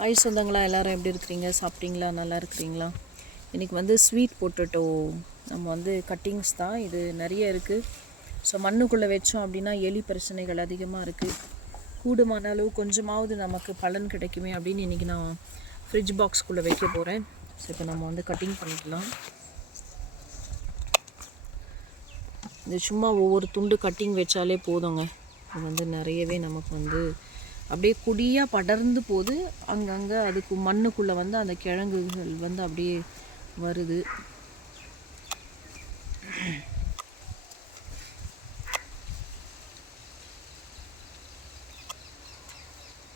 Hi சொந்தங்களா, எல்லோரும் எப்படி இருக்கிறீங்க? சாப்பிட்டீங்களா? நல்லா இருக்கிறீங்களா? இன்றைக்கி வந்து ஸ்வீட் பொட்டேட்டோ நம்ம வந்து கட்டிங்ஸ் தான். இது நிறைய இருக்குது. ஸோ மண்ணுக்குள்ளே வச்சோம் அப்படின்னா எலி பிரச்சனைகள் அதிகமாக இருக்குது. கூடுமான அளவு கொஞ்சமாவது நமக்கு பலன் கிடைக்குமே அப்படின்னு இன்றைக்கி நான் ஃப்ரிட்ஜ் பாக்ஸ்குள்ளே வைக்க போகிறேன். ஸோ இப்போ நம்ம வந்து கட்டிங் பண்ணிக்கலாம். இது சும்மா ஒவ்வொரு துண்டு கட்டிங் வச்சாலே போதுங்க. இது வந்து நிறையவே நமக்கு வந்து அப்படியே கொடியாக படர்ந்து போகுது. அங்கங்கே அதுக்கு மண்ணுக்குள்ளே வந்து அந்த கிழங்குகள் வந்து அப்படியே வருது.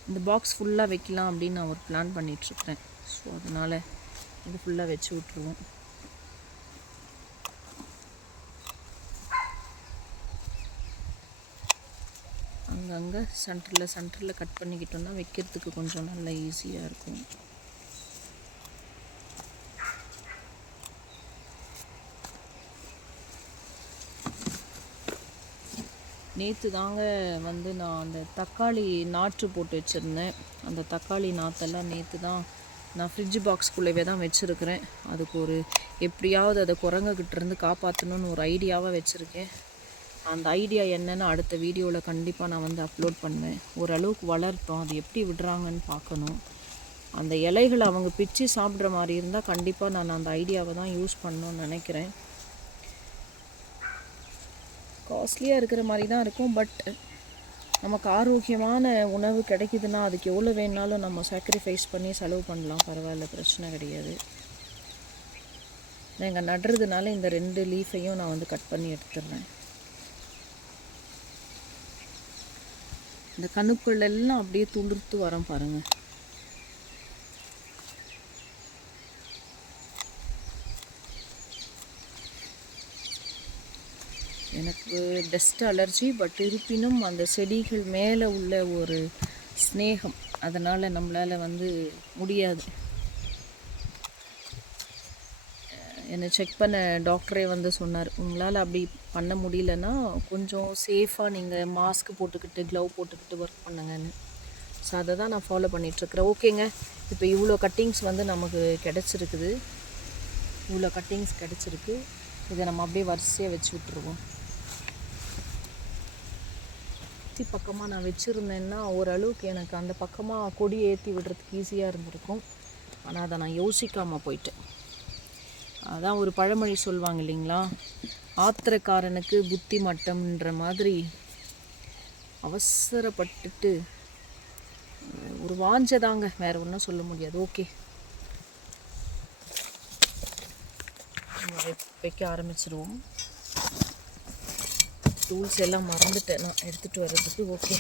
இந்த பாக்ஸ் ஃபுல்லாக வைக்கலாம் அப்படின்னு நான் ஒரு பிளான் பண்ணிகிட்ருக்கிறேன். ஸோ அதனால் இது ஃபுல்லாக வச்சு விட்ருவோம். அங்கங்கே சென்டரில் கட் பண்ணிக்கிட்டோம்னா வைக்கிறதுக்கு கொஞ்சம் நல்லா ஈஸியாக இருக்கும். நேற்று தாங்க வந்து நான் அந்த தக்காளி நாற்று போட்டு வச்சுருந்தேன். அந்த தக்காளி நாற்றெல்லாம் நேற்று தான் நான் ஃப்ரிட்ஜ் பாக்ஸ்குள்ளேயே தான் வச்சுருக்கிறேன். அதுக்கு ஒரு எப்படியாவது அதை குரங்குகிட்டேருந்து காப்பாற்றணுன்னு ஒரு ஐடியாவாக வச்சுருக்கேன். அந்த ஐடியா என்னென்னு அடுத்த வீடியோவில் கண்டிப்பாக நான் வந்து அப்லோட் பண்ணுவேன். ஓரளவுக்கு வளர்த்தோம், அது எப்படி விடுறாங்கன்னு பார்க்கணும். அந்த இலைகளை அவங்க பிச்சு சாப்பிட்ற மாதிரி இருந்தால் கண்டிப்பாக நான் அந்த ஐடியாவை தான் யூஸ் பண்ணணும்னு நினைக்கிறேன். காஸ்ட்லியாக இருக்கிற மாதிரி தான் இருக்கும். பட் நமக்கு ஆரோக்கியமான உணவு கிடைக்குதுன்னா அதுக்கு எவ்வளோ வேணாலும் நம்ம சாக்ரிஃபைஸ் பண்ணி செலவு பண்ணலாம். பரவாயில்ல, பிரச்சனை கிடையாது. நான் இங்கே நடுறதுனால இந்த 2 லீஃபையும் நான் வந்து கட் பண்ணி எடுத்துடுறேன். இந்த கணுக்கள் எல்லாம் அப்படியே துளிர்த்து வரோம் பாருங்கள். எனக்கு டஸ்ட் அலர்ஜி. பட் இருப்பினும் அந்த செடிகள் மேலே உள்ள ஒரு ஸ்னேகம், அதனால் நம்மளால் வந்து முடியாது. என்னை செக் பண்ண டாக்டரே வந்து சொன்னார், உங்களால் அப்படி பண்ண முடியலன்னா கொஞ்சம் சேஃபாக நீங்கள் மாஸ்க் போட்டுக்கிட்டு க்ளவ் போட்டுக்கிட்டு ஒர்க் பண்ணுங்கன்னு. ஸோ அதை தான் நான் ஃபாலோ பண்ணிகிட்ருக்கிறேன். ஓகேங்க, இப்போ இவ்வளோ கட்டிங்ஸ் வந்து நமக்கு கிடச்சிருக்குது. இவ்வளோ கட்டிங்ஸ் கிடச்சிருக்கு. இதை நம்ம அப்படியே வரிசையாக வச்சு விட்ருவோம். பக்கமாக நான் வச்சுருந்தேன்னா ஓரளவுக்கு எனக்கு அந்த பக்கமாக கொடி ஏற்றி விடுறதுக்கு ஈஸியாக இருந்திருக்கும். ஆனால் அதை நான் யோசிக்காமல் போயிட்டேன். அதான் ஒரு பழமொழி சொல்லுவாங்க இல்லைங்களா, ஆத்திரக்காரனுக்கு புத்தி மட்டம்ன்ற மாதிரி அவசரப்பட்டுட்டு ஒரு வாஞ்சதாங்க, வேறு ஒன்றும் சொல்ல முடியாது. ஓகே, வைக்க ஆரம்பிச்சிடுவோம். டூல்ஸ் எல்லாம் மறந்துட்டேன் நான் எடுத்துகிட்டு வர்றதுக்கு. ஓகே,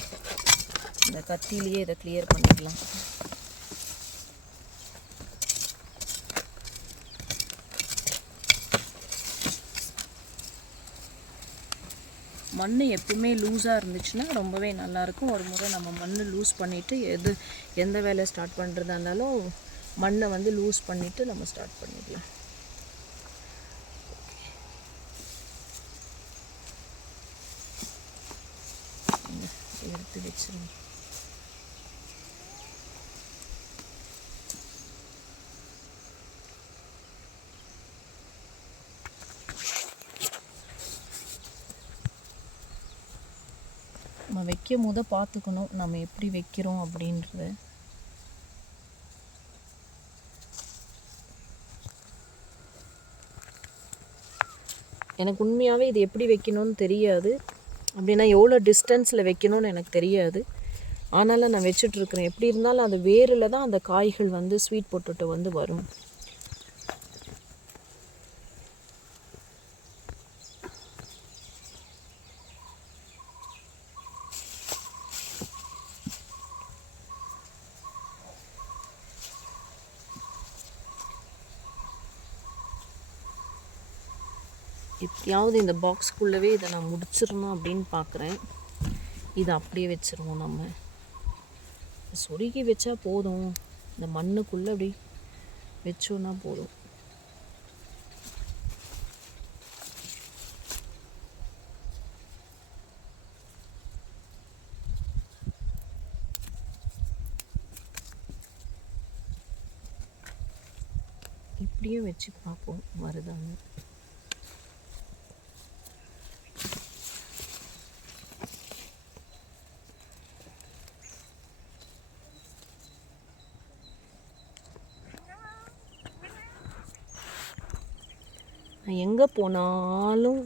இந்த கத்திலேயே இதை கிளியர் பண்ணிடலாம். மண் எப்பவுமே லூஸாக இருந்துச்சுன்னா ரொம்பவே நல்லாயிருக்கும். ஒரு முறை நம்ம மண் லூஸ் பண்ணிவிட்டு எந்த வேலை ஸ்டார்ட் பண்ணுறதா இருந்தாலும் மண்ணை வந்து லூஸ் பண்ணிவிட்டு நம்ம ஸ்டார்ட் பண்ணிடலாம். எடுத்து வச்சிருங்க. நம்ம வைக்கும் போது பார்த்துக்கணும் நம்ம எப்படி வைக்கிறோம் அப்படின்றது. எனக்கு உண்மையாகவே இது எப்படி வைக்கணும்னு தெரியாது. அப்படின்னா எவ்வளோ டிஸ்டன்ஸில் வைக்கணும்னு எனக்கு தெரியாது. ஆனாலும் நான் வச்சிட்ருக்கிறேன். எப்படி இருந்தாலும் அந்த வேரில் தான் அந்த காய்கள் வந்து ஸ்வீட் பொட்டேட்டோ வந்து வரும். எப்படியாவது இந்த பாக்ஸ்குள்ளவே இதை நான் முடிச்சிடணும் அப்படின்னு பார்க்குறேன். இதை அப்படியே வச்சுருவோம். நம்ம சொருகி வச்சா போதும், இந்த மண்ணுக்குள்ளே அப்படி வச்சோன்னா போதும். இப்படியும் வச்சு பார்ப்போம் வருதான்னு. எங்கே போனாலும்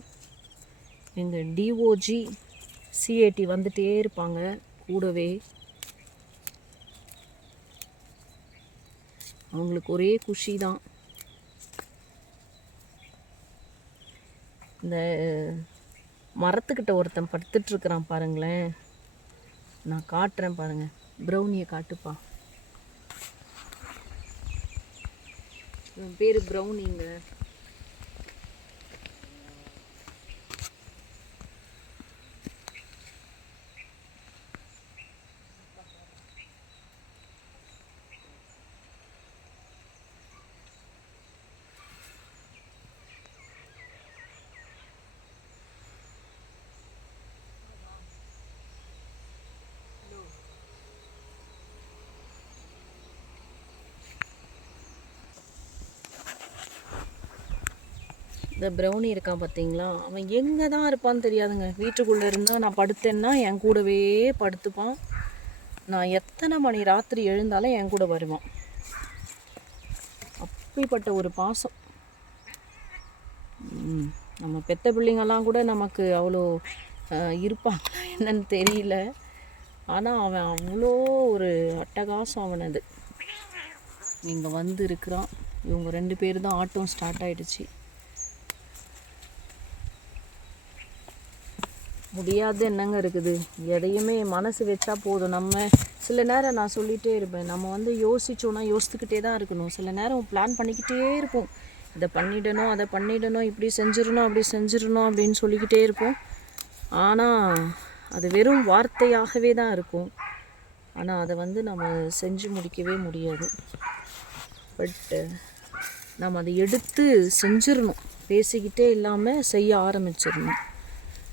எங்கள் டிஓஜி சிஏடி வந்துகிட்டே இருப்பாங்க கூடவே. அவங்களுக்கு ஒரே குஷி தான். இந்த மரத்துக்கிட்ட ஒருத்தன் படுத்துட்ருக்கிறான் பாருங்களேன், நான் காட்டுறேன் பாருங்கள். ப்ரௌனியை காட்டுப்பா. இவன் பேர் ப்ரௌனிங்க. இந்த ப்ரௌனி இருக்கான் பார்த்தீங்களா, அவன் எங்கே தான் இருப்பான்னு தெரியாதுங்க. வீட்டுக்குள்ளே இருந்தால் நான் படுத்தேன்னா என் கூடவே படுத்துப்பான். நான் எத்தனை மணி ராத்திரி எழுந்தாலும் என் கூட வருவான். அப்படிப்பட்ட ஒரு பாசம். நம்ம பெத்த பிள்ளைங்கள்லாம் கூட நமக்கு அவ்வளோ இருப்பாங்களா என்னன்னு தெரியல. ஆனால் அவன் அவ்வளோ ஒரு அட்டகாசம் அவனது. இங்கே வந்து இருக்கிறான். இவங்க 2 பேர் தான் ஆட்டம் ஸ்டார்ட் ஆகிடுச்சு. முடியாது என்னங்க இருக்குது, எதையுமே மனசு வச்சா போதும். நம்ம சில நேரம் நான் சொல்லிகிட்டே இருப்பேன், நம்ம வந்து யோசிச்சோன்னா யோசித்துக்கிட்டே தான் இருக்கணும். சில நேரம் பிளான் பண்ணிக்கிட்டே இருப்போம், இதை பண்ணிடணும் அதை பண்ணிடணும், இப்படி செஞ்சிடணும் அப்படி செஞ்சிடணும் அப்படின்னு சொல்லிக்கிட்டே இருப்போம். ஆனால் அது வெறும் வார்த்தையாகவே தான் இருக்கும். ஆனால் அதை வந்து நம்ம செஞ்சு முடிக்கவே முடியாது. பட்டு நம்ம அதை எடுத்து செஞ்சிடணும். பேசிக்கிட்டே இல்லாமல் செய்ய ஆரம்பிச்சிடணும்.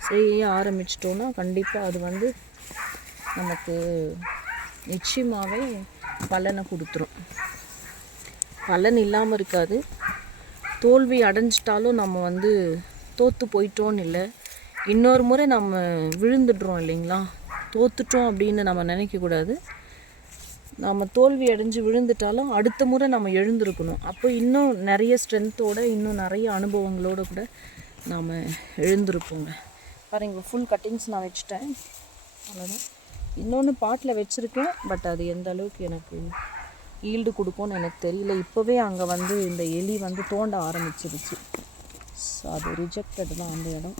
செய்ய ஆரம்பிச்சிட்டோன்னா கண்டிப்பாக அது வந்து நமக்கு நிச்சயமாகவே பலனை கொடுத்துரும். பலன் இல்லாமல் இருக்காது. தோல்வி அடைஞ்சிட்டாலும் நம்ம வந்து தோற்று போயிட்டோன்னு இல்லை, இன்னொரு முறை நம்ம விழுந்துடுறோம் இல்லைங்களா. தோற்றுட்டோம் அப்படின்னு நம்ம நினைக்கக்கூடாது. நம்ம தோல்வி அடைஞ்சு விழுந்துட்டாலும் அடுத்த முறை நம்ம எழுந்திருக்கணும். அப்போ இன்னும் நிறைய ஸ்ட்ரென்த்தோடு இன்னும் நிறைய அனுபவங்களோடு கூட நாம் எழுந்திருப்போங்க. பாருங்க, ஃபுல் கட்டிங்ஸ் நான் வச்சுட்டேன். அவ்வளோதான். இன்னொன்று பாட்டில் வச்சுருக்கேன், பட் அது எந்த அளவுக்கு எனக்கு ஈல்டு கொடுக்கும்னு எனக்கு தெரியல. இப்போவே அங்கே வந்து இந்த எலி வந்து தோண்ட ஆரம்பிச்சிருச்சு. ஸோ அது ரிஜெக்டட் தான் அந்த இடம்.